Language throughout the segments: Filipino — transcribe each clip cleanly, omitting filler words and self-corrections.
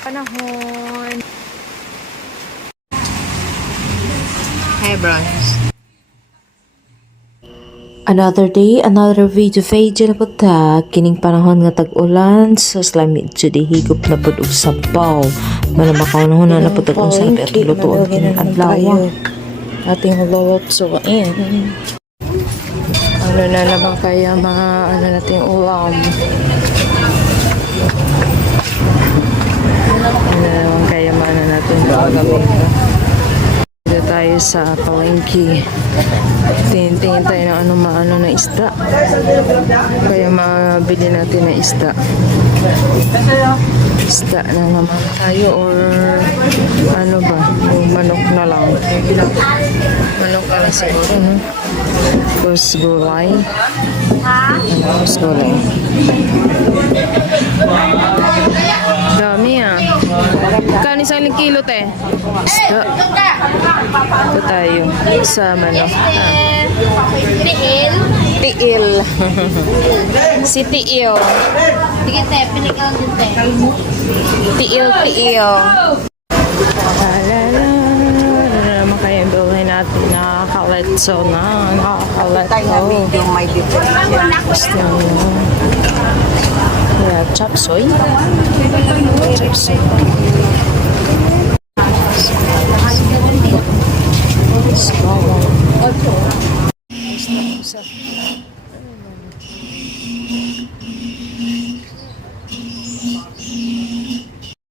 Panahon. Hey, bros. Another day, another video na po ta. Kining panahon nga tag-ulan, so slamit jud higop na pud og sabaw. Malamakaw na po tag unsa at luto ang kining adlaw. Ating lulotsoin. Ano na naman kaya ano nating ulam? Ano na naman kaya maano natin gagawin? Dito tayo sa palengke. Tingin tayo ng ano maano na isda. Kaya mabili natin na isda. Isda na naman tayo or ano ba? Manok na lang. Manok na lang siguro, no? Tapos gulay. Tapos gulay. Dami ah. Kani sa kilo te? Isda. Ito tayo sa manok. Tiil. Si Tiil. Sige, te, pinikaw din, te. Tiil. Naman kaya yung buhay natin. Nakakaletso na. Tayo na video may difference. Gusto nyo. Yeah, chop soy. Chop soy.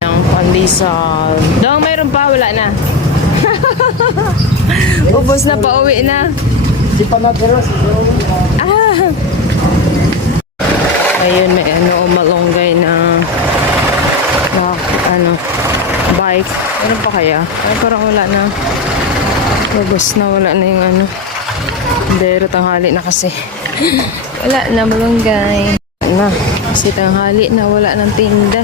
Ang pandesal. Dong, mayroon pa, wala na. Ubos na, pauwi na. Di pa nagkaroon. Ah. Ayun, may malunggay na bike. Ano pa kaya? Ay, parang wala na. Ubos na, wala na yung Pero tanghali na kasi. Wala na malunggay. Na, kasi tanghali na, wala ng tinda.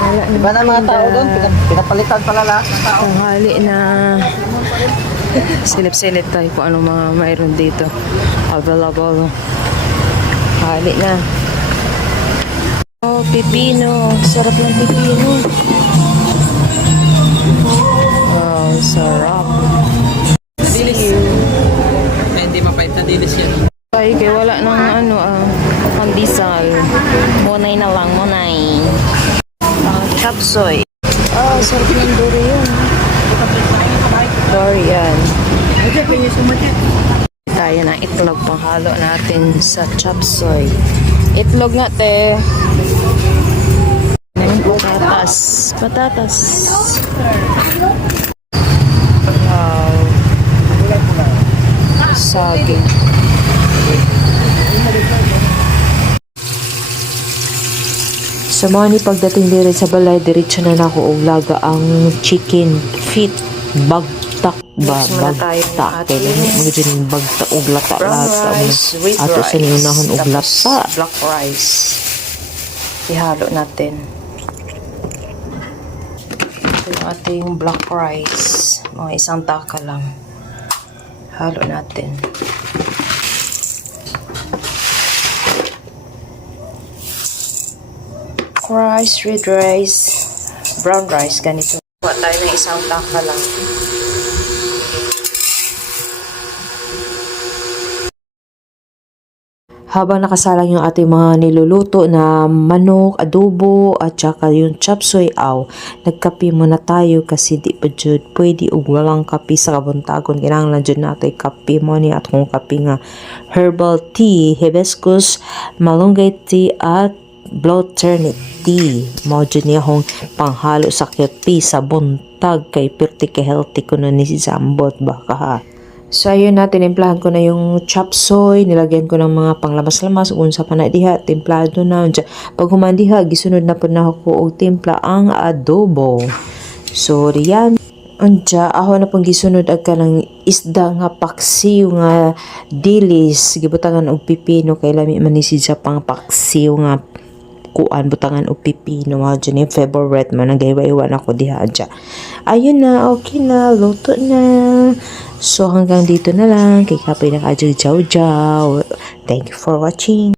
Wala na Iba na mga tao doon, pinapalitan pala lahat ng tao. tanghali na. Silip-silip tayo kung ano mga mayroon dito. Available. Tanghali na. Oh, pipino. Sarap ng pipino. Wow, sarap. Dilis. Hindi mapait na dilis yan. Ay, kaya wala nang pandesal. Monay na lang, monay. Chop soy. Sarap ng durian. Durian. Tayo ng itlog panghalo natin sa chop soy. Itlog nga, te. Patatas. Wow. Saging. Sa mga ni pagdating diri sa balay, diretso na nako og laga ang chicken feet bagtak ba bagtak kay mga dyan bagtak og lata lahat ato sa niunahon og lata Black rice. Ihalo natin. Ito yung ating black rice. Mga isang taka lang. Halo natin. Rice, red rice, brown rice, ganito. Kuha tayo ng isang taka lang. habang nakasalang yung ating mga niluluto na manok, adobo at saka yung chop suey nagkape muna tayo kasi di pa jud pwede og walang kape sa kabuntagon. Kinahanglan jud natin kape mo ni at kung kape nga herbal tea, hibiscus, malunggay tea at blood-turnip tea. Mo jud niya hong panghalo sa kape sa buntag kay perti ka healthy kuno ni si Zambot baka ha. So, ayun na, tinimplahan ko na yung chop suey, nilagyan ko ng mga panglamas-lamas, unsa pa na diha, timplado na. Pag humandiha, gisunod na po na ako og timpla ang adobo. So, riyan. Unja, ako na pong gisunod agka ng isda nga paksiw nga dilis, gibutangan og pipino, kay lami manisid sa pang paksiw nga kuan butangan og pipino mo dyan yung favorite man nagaywa-iwan ako diha dyan. Ayun na, okay na, luto na. So hanggang dito na lang, kay kapay na ka, jaw. Thank you for watching.